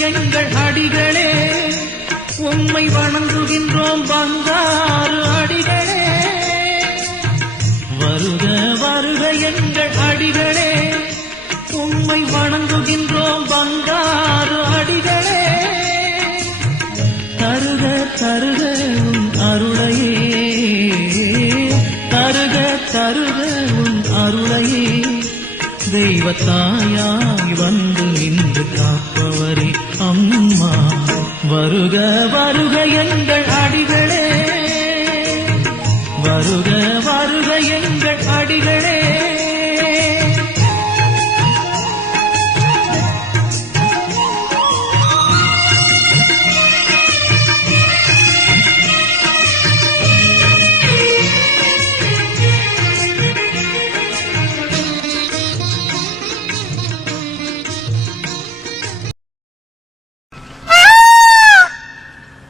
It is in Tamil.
எங்கள் அடிகளே உம்மை வணங்குகின்றோம் பங்காரு அடிகளே. வருக வருக எங்கள் அடிகளே உம்மை வணங்குகின்றோம் பங்காரு அடிகளே. தருக தருக உன் அருளையே, தருக தருக உன் அருளையே. தெய்வத்தாயாய் வந்து நின்று காப்பவரே அம்மா. வருக வருக என்ற